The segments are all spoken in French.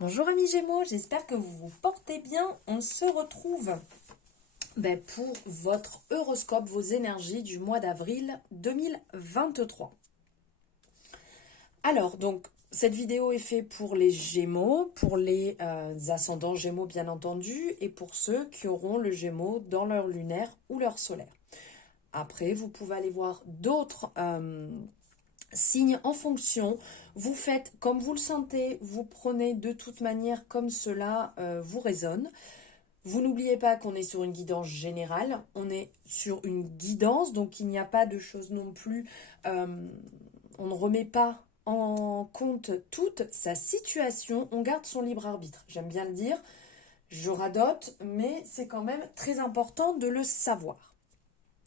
Bonjour amis Gémeaux, j'espère que vous vous portez bien. On se retrouve pour votre horoscope, vos énergies du mois d'avril 2023. Alors, donc, cette vidéo est faite pour les Gémeaux, pour les ascendants Gémeaux bien entendu, et pour ceux qui auront le Gémeaux dans leur lunaire ou leur solaire. Après, vous pouvez aller voir d'autres signes en fonction. Vous faites comme vous le sentez, vous prenez de toute manière comme cela vous résonne. Vous n'oubliez pas qu'on est sur une guidance générale, on est sur une guidance, donc il n'y a pas de choses non plus, on ne remet pas en compte toute sa situation, on garde son libre arbitre. J'aime bien le dire, je radote, mais c'est quand même très important de le savoir.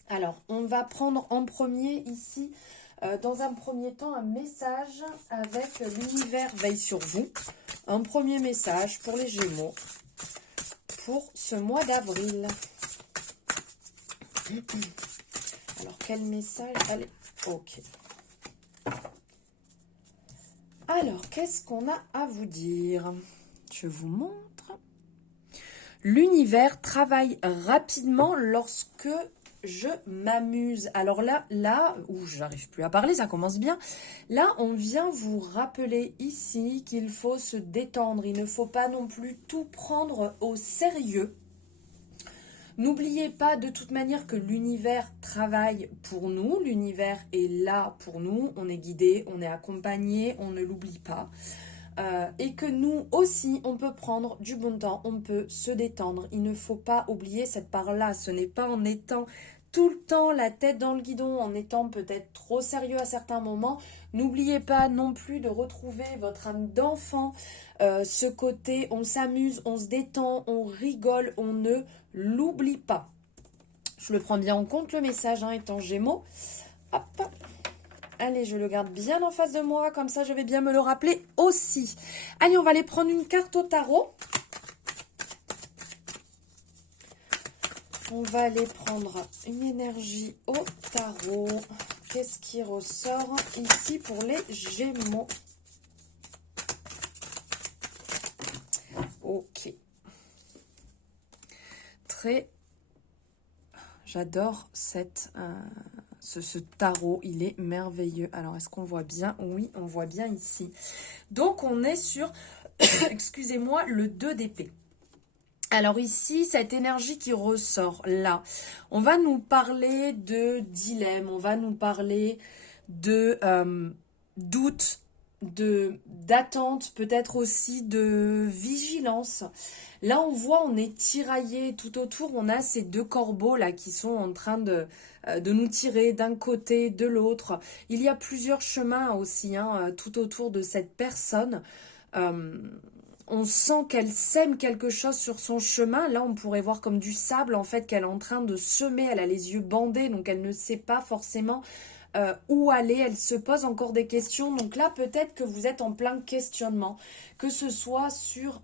Alors, on va prendre en premier ici, dans un premier temps, un message avec l'univers veille sur vous. Un premier message pour les Gémeaux pour ce mois d'avril. Alors, quel message? Allez, ok. Alors, qu'est-ce qu'on a à vous dire? Je vous montre. L'univers travaille rapidement lorsque je m'amuse. Alors là où j'arrive plus à parler, ça commence bien. Là, on vient vous rappeler ici qu'il faut se détendre. Il ne faut pas non plus tout prendre au sérieux. N'oubliez pas de toute manière que l'univers travaille pour nous, l'univers est là pour nous, on est guidé, on est accompagné, on ne l'oublie pas. Et que nous aussi, on peut prendre du bon temps, on peut se détendre. Il ne faut pas oublier cette part-là, ce n'est pas en étant tout le temps la tête dans le guidon, en étant peut-être trop sérieux à certains moments. N'oubliez pas non plus de retrouver votre âme d'enfant, ce côté on s'amuse, on se détend, on rigole, on ne l'oublie pas. Je le prends bien en compte le message, étant Gémeaux. Hop. Allez, je le garde bien en face de moi, comme ça je vais bien me le rappeler aussi. Allez, on va aller prendre une carte au tarot. On va aller prendre une énergie au tarot. Qu'est-ce qui ressort ici pour les Gémeaux? Ok. J'adore ce tarot, il est merveilleux. Alors, est-ce qu'on voit bien? Oui, on voit bien ici. Donc, on est sur, excusez-moi, le 2 d'épée. Alors ici, cette énergie qui ressort là, on va nous parler de dilemme, on va nous parler de doute, d'attente, peut-être aussi de vigilance. Là, on voit, on est tiraillé tout autour, on a ces deux corbeaux là qui sont en train de nous tirer d'un côté, de l'autre. Il y a plusieurs chemins aussi tout autour de cette personne. On sent qu'elle sème quelque chose sur son chemin. Là, on pourrait voir comme du sable, en fait, qu'elle est en train de semer. Elle a les yeux bandés, donc elle ne sait pas forcément où aller. Elle se pose encore des questions. Donc là, peut-être que vous êtes en plein questionnement. Que ce soit sur,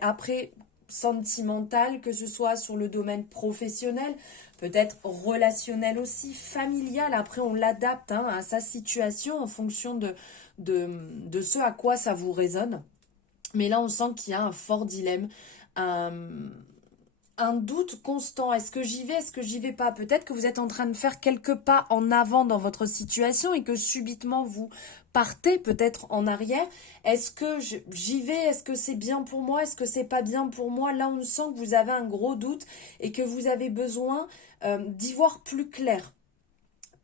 après, sentimental, que ce soit sur le domaine professionnel, peut-être relationnel aussi, familial. Après, on l'adapte à sa situation en fonction de ce à quoi ça vous résonne. Mais là, on sent qu'il y a un fort dilemme, un doute constant. Est-ce que j'y vais, est-ce que j'y vais pas? Peut-être que vous êtes en train de faire quelques pas en avant dans votre situation et que subitement vous partez peut-être en arrière. Est-ce que j'y vais? Est-ce que c'est bien pour moi? Est-ce que c'est pas bien pour moi? Là, on sent que vous avez un gros doute et que vous avez besoin d'y voir plus clair.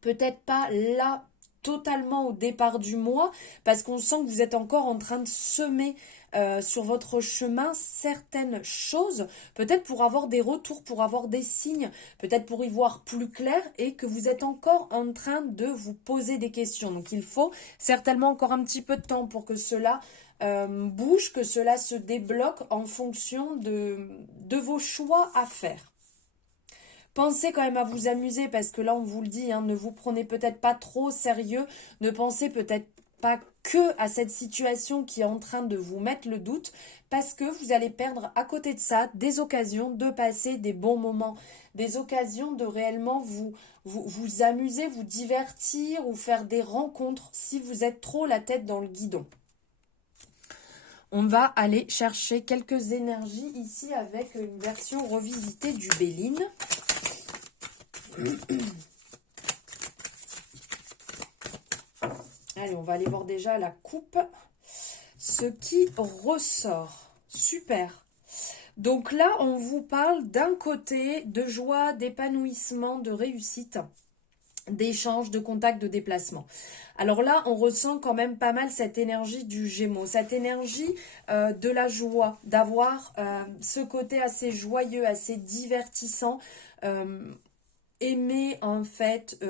Peut-être pas là totalement au départ du mois, parce qu'on sent que vous êtes encore en train de semer sur votre chemin certaines choses, peut-être pour avoir des retours, pour avoir des signes, peut-être pour y voir plus clair, et que vous êtes encore en train de vous poser des questions. Donc il faut certainement encore un petit peu de temps pour que cela bouge, que cela se débloque en fonction de vos choix à faire. Pensez quand même à vous amuser parce que là on vous le dit, ne vous prenez peut-être pas trop au sérieux, ne pensez peut-être pas que à cette situation qui est en train de vous mettre le doute parce que vous allez perdre à côté de ça des occasions de passer des bons moments, des occasions de réellement vous amuser, vous divertir ou faire des rencontres si vous êtes trop la tête dans le guidon. On va aller chercher quelques énergies ici avec une version revisitée du Béline. Allez, on va aller voir déjà la coupe. Ce qui ressort. Super. Donc là, on vous parle d'un côté de joie, d'épanouissement, de réussite, d'échange, de contact, de déplacement. Alors là, on ressent quand même pas mal cette énergie du Gémeaux, cette énergie de la joie, d'avoir ce côté assez joyeux, assez divertissant, aimer en fait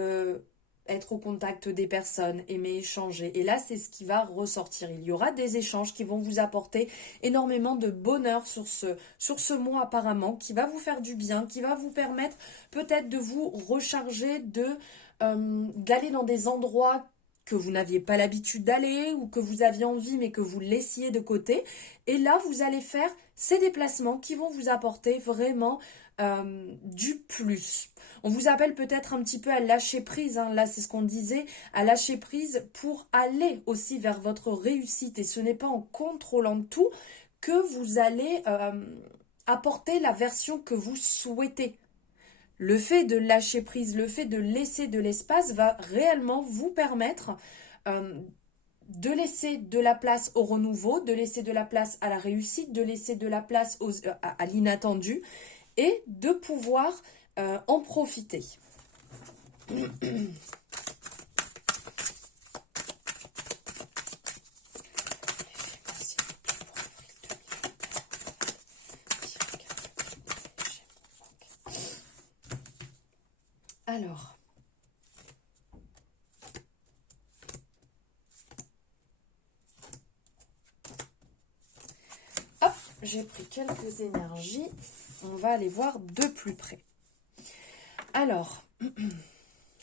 être au contact des personnes, aimer échanger. Et là, c'est ce qui va ressortir. Il y aura des échanges qui vont vous apporter énormément de bonheur sur ce mois apparemment, qui va vous faire du bien, qui va vous permettre peut-être de vous recharger, d'aller dans des endroits que vous n'aviez pas l'habitude d'aller ou que vous aviez envie mais que vous laissiez de côté. Et là, vous allez faire ces déplacements qui vont vous apporter vraiment du plus. On vous appelle peut-être un petit peu à lâcher prise, hein. Là c'est ce qu'on disait, à lâcher prise pour aller aussi vers votre réussite. Et ce n'est pas en contrôlant tout que vous allez apporter la version que vous souhaitez. Le fait de lâcher prise, le fait de laisser de l'espace va réellement vous permettre de laisser de la place au renouveau, de laisser de la place à la réussite, de laisser de la place à l'inattendu et de pouvoir en profiter. Alors, hop, j'ai pris quelques énergies. On va aller voir de plus près. Alors,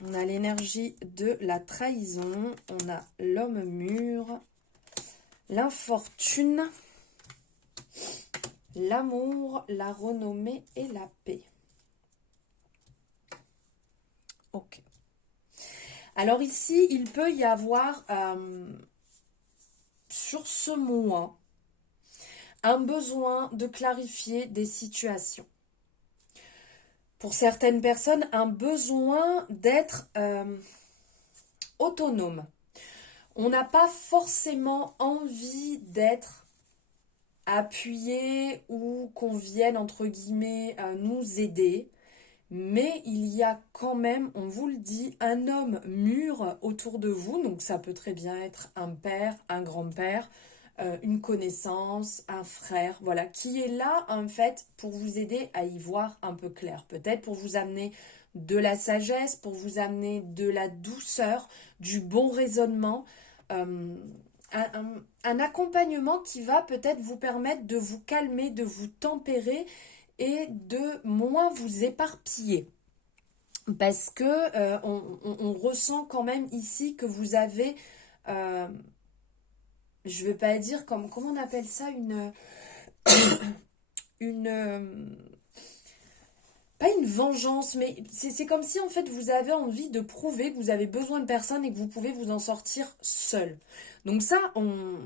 on a l'énergie de la trahison, on a l'homme mûr, l'infortune, l'amour, la renommée et la paix. Ok. Alors ici, il peut y avoir sur ce mois un besoin de clarifier des situations. Pour certaines personnes, un besoin d'être autonome. On n'a pas forcément envie d'être appuyé ou qu'on vienne, entre guillemets, nous aider. Mais il y a quand même, on vous le dit, un homme mûr autour de vous. Donc ça peut très bien être un père, un grand-père, une connaissance, un frère, voilà, qui est là en fait pour vous aider à y voir un peu clair. Peut-être pour vous amener de la sagesse, pour vous amener de la douceur, du bon raisonnement, un accompagnement qui va peut-être vous permettre de vous calmer, de vous tempérer et de moins vous éparpiller. Parce que on ressent quand même ici que vous avez, je ne veux pas dire, comment on appelle ça, une pas une vengeance, mais c'est comme si en fait vous avez envie de prouver que vous avez besoin de personne et que vous pouvez vous en sortir seul. Donc ça, on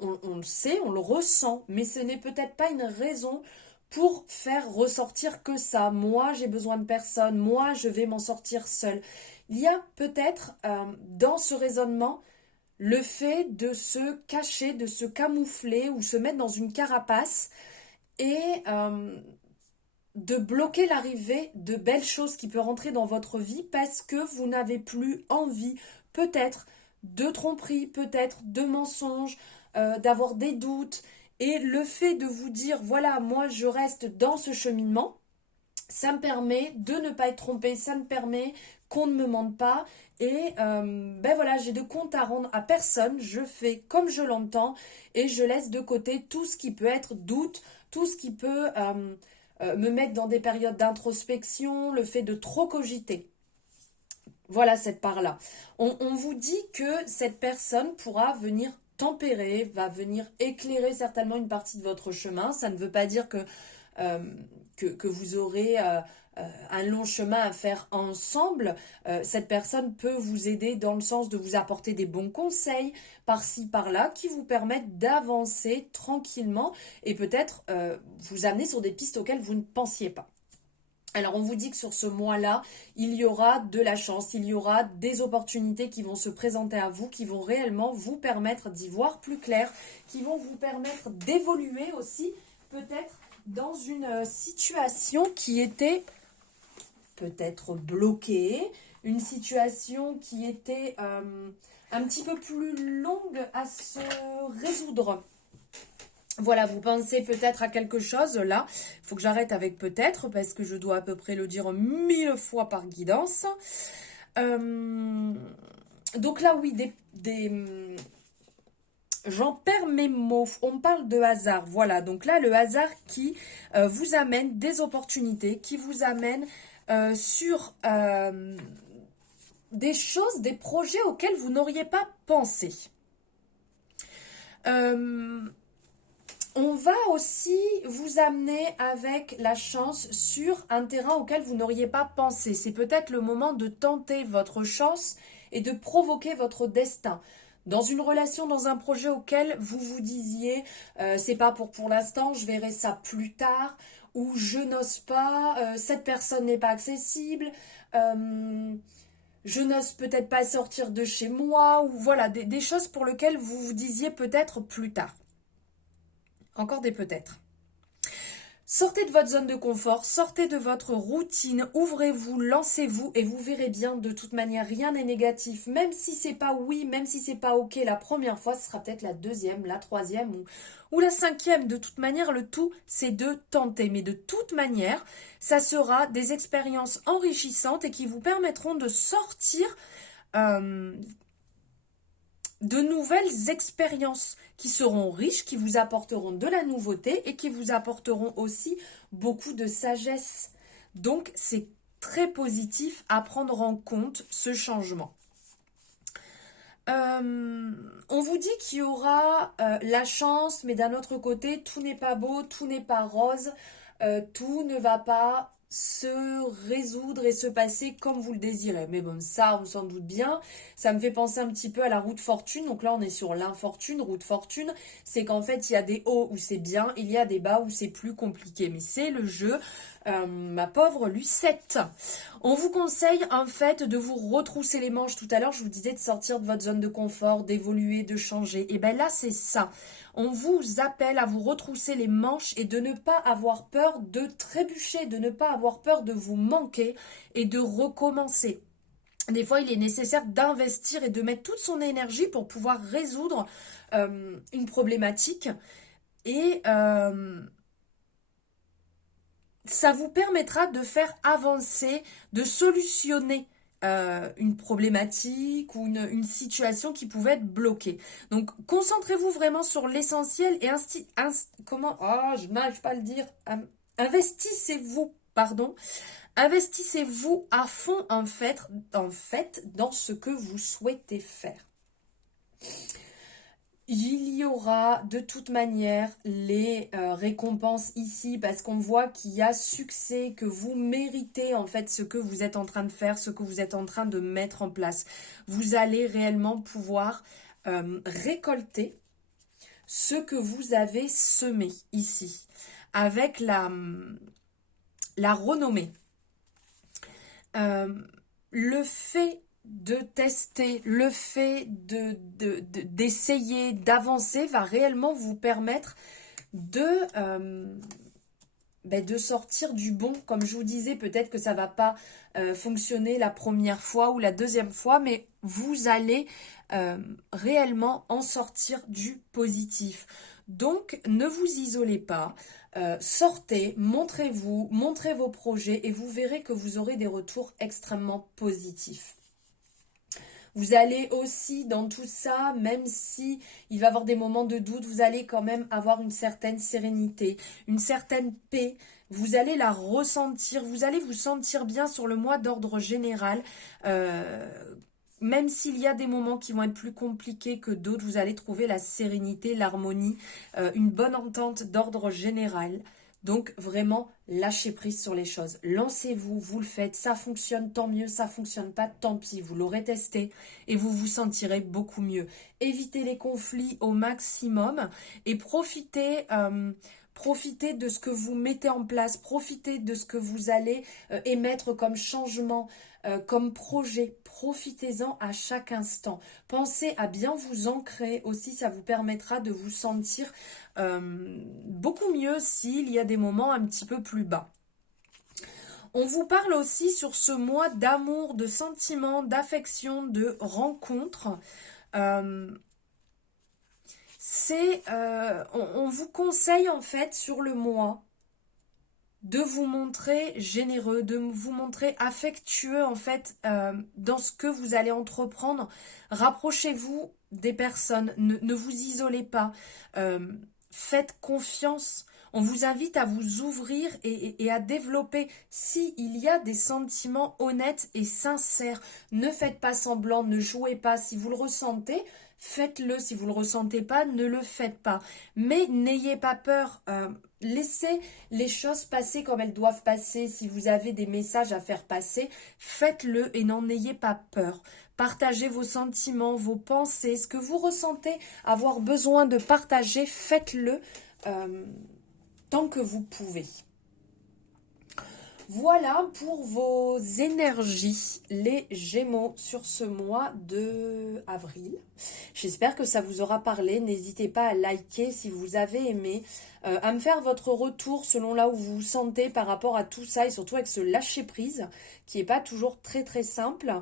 le sait, on le ressent, mais ce n'est peut-être pas une raison pour faire ressortir que ça. Moi, j'ai besoin de personne, moi, je vais m'en sortir seule. Il y a peut-être dans ce raisonnement le fait de se cacher, de se camoufler ou se mettre dans une carapace et de bloquer l'arrivée de belles choses qui peuvent rentrer dans votre vie parce que vous n'avez plus envie, peut-être, de tromperie, peut-être de mensonges, d'avoir des doutes. Et le fait de vous dire, voilà, moi je reste dans ce cheminement, ça me permet de ne pas être trompée, ça me permet qu'on ne me mente pas. Et ben voilà, j'ai de compte à rendre à personne, je fais comme je l'entends et je laisse de côté tout ce qui peut être doute, tout ce qui peut me mettre dans des périodes d'introspection, le fait de trop cogiter. Voilà cette part-là. On vous dit que cette personne pourra venir tempérer, va venir éclairer certainement une partie de votre chemin. Ça ne veut pas dire que vous aurez un long chemin à faire ensemble. Cette personne peut vous aider dans le sens de vous apporter des bons conseils par-ci, par-là, qui vous permettent d'avancer tranquillement et peut-être vous amener sur des pistes auxquelles vous ne pensiez pas. Alors on vous dit que sur ce mois-là, il y aura de la chance, il y aura des opportunités qui vont se présenter à vous, qui vont réellement vous permettre d'y voir plus clair, qui vont vous permettre d'évoluer aussi peut-être dans une situation qui était peut-être bloquée, une situation qui était un petit peu plus longue à se résoudre. Voilà, vous pensez peut-être à quelque chose, là, il faut que j'arrête avec peut-être, parce que je dois à peu près le dire 1000 fois par guidance. Donc là, oui, j'en perds mes mots, on parle de hasard, voilà, donc là, le hasard qui vous amène des opportunités, qui vous amène sur des choses, des projets auxquels vous n'auriez pas pensé. On va aussi vous amener avec la chance sur un terrain auquel vous n'auriez pas pensé. C'est peut-être le moment de tenter votre chance et de provoquer votre destin. Dans une relation, dans un projet auquel vous vous disiez c'est pas pour l'instant, je verrai ça plus tard, ou je n'ose pas, cette personne n'est pas accessible, je n'ose peut-être pas sortir de chez moi, ou voilà, des choses pour lesquelles vous vous disiez peut-être plus tard. Encore des peut-être. Sortez de votre zone de confort, sortez de votre routine, ouvrez-vous, lancez-vous et vous verrez bien, de toute manière, rien n'est négatif. Même si c'est pas oui, même si c'est pas ok la première fois, ce sera peut-être la deuxième, la troisième ou la cinquième. De toute manière, le tout, c'est de tenter. Mais de toute manière, ça sera des expériences enrichissantes et qui vous permettront de sortir de nouvelles expériences qui seront riches, qui vous apporteront de la nouveauté et qui vous apporteront aussi beaucoup de sagesse. Donc, c'est très positif à prendre en compte ce changement. On vous dit qu'il y aura la chance, mais d'un autre côté, tout n'est pas beau, tout n'est pas rose, tout ne va pas se résoudre et se passer comme vous le désirez. Mais bon, ça, on s'en doute bien. Ça me fait penser un petit peu à la roue de fortune. Donc là, on est sur l'infortune, roue de fortune. C'est qu'en fait, il y a des hauts où c'est bien, il y a des bas où c'est plus compliqué. Mais c'est le jeu, ma pauvre Lucette. On vous conseille en fait de vous retrousser les manches. Tout à l'heure, je vous disais de sortir de votre zone de confort, d'évoluer, de changer. Et bien là, c'est ça. On vous appelle à vous retrousser les manches et de ne pas avoir peur de trébucher, de ne pas avoir peur de vous manquer et de recommencer. Des fois, il est nécessaire d'investir et de mettre toute son énergie pour pouvoir résoudre une problématique. Et ça vous permettra de faire avancer, de solutionner une problématique ou une situation qui pouvait être bloquée. Donc, concentrez-vous vraiment sur l'essentiel et je n'arrive pas à le dire. Investissez-vous, pardon. Investissez-vous à fond en fait dans ce que vous souhaitez faire. Il y aura de toute manière les récompenses ici parce qu'on voit qu'il y a succès, que vous méritez en fait ce que vous êtes en train de faire, ce que vous êtes en train de mettre en place. Vous allez réellement pouvoir récolter ce que vous avez semé ici avec la renommée. Le fait de tester, le fait d'essayer, d'avancer va réellement vous permettre de sortir du bon. Comme je vous disais, peut-être que ça va pas fonctionner la première fois ou la deuxième fois, mais vous allez réellement en sortir du positif. Donc, ne vous isolez pas, sortez, montrez-vous, montrez vos projets et vous verrez que vous aurez des retours extrêmement positifs. Vous allez aussi, dans tout ça, même si il va y avoir des moments de doute, vous allez quand même avoir une certaine sérénité, une certaine paix. Vous allez la ressentir, vous allez vous sentir bien sur le mois d'ordre général. Même s'il y a des moments qui vont être plus compliqués que d'autres, vous allez trouver la sérénité, l'harmonie, une bonne entente d'ordre général. Donc vraiment, lâchez prise sur les choses. Lancez-vous, vous le faites, ça fonctionne, tant mieux, ça fonctionne pas, tant pis. Vous l'aurez testé et vous vous sentirez beaucoup mieux. Évitez les conflits au maximum et profitez de ce que vous mettez en place, profitez de ce que vous allez émettre comme changement, comme projet. Profitez-en à chaque instant. Pensez à bien vous ancrer aussi, ça vous permettra de vous sentir beaucoup mieux s'il y a des moments un petit peu plus bas. On vous parle aussi sur ce mois d'amour, de sentiments, d'affection, de rencontres. On vous conseille en fait sur le mois de vous montrer généreux, de vous montrer affectueux en fait dans ce que vous allez entreprendre. Rapprochez-vous des personnes, ne vous isolez pas, faites confiance. On vous invite à vous ouvrir et à développer s'il y a des sentiments honnêtes et sincères. Ne faites pas semblant, ne jouez pas. Si vous le ressentez, faites-le. Si vous ne le ressentez pas, ne le faites pas. Mais n'ayez pas peur. Laissez les choses passer comme elles doivent passer. Si vous avez des messages à faire passer, faites-le et n'en ayez pas peur. Partagez vos sentiments, vos pensées, ce que vous ressentez avoir besoin de partager, faites-le tant que vous pouvez. Voilà pour vos énergies, les Gémeaux, sur ce mois de avril. J'espère que ça vous aura parlé. N'hésitez pas à liker si vous avez aimé, à me faire votre retour selon là où vous vous sentez par rapport à tout ça et surtout avec ce lâcher-prise qui n'est pas toujours très très simple.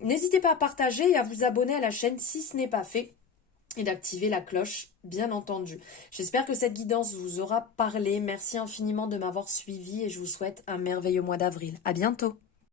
N'hésitez pas à partager et à vous abonner à la chaîne si ce n'est pas fait. Et d'activer la cloche, bien entendu. J'espère que cette guidance vous aura parlé. Merci infiniment de m'avoir suivi et je vous souhaite un merveilleux mois d'avril. À bientôt.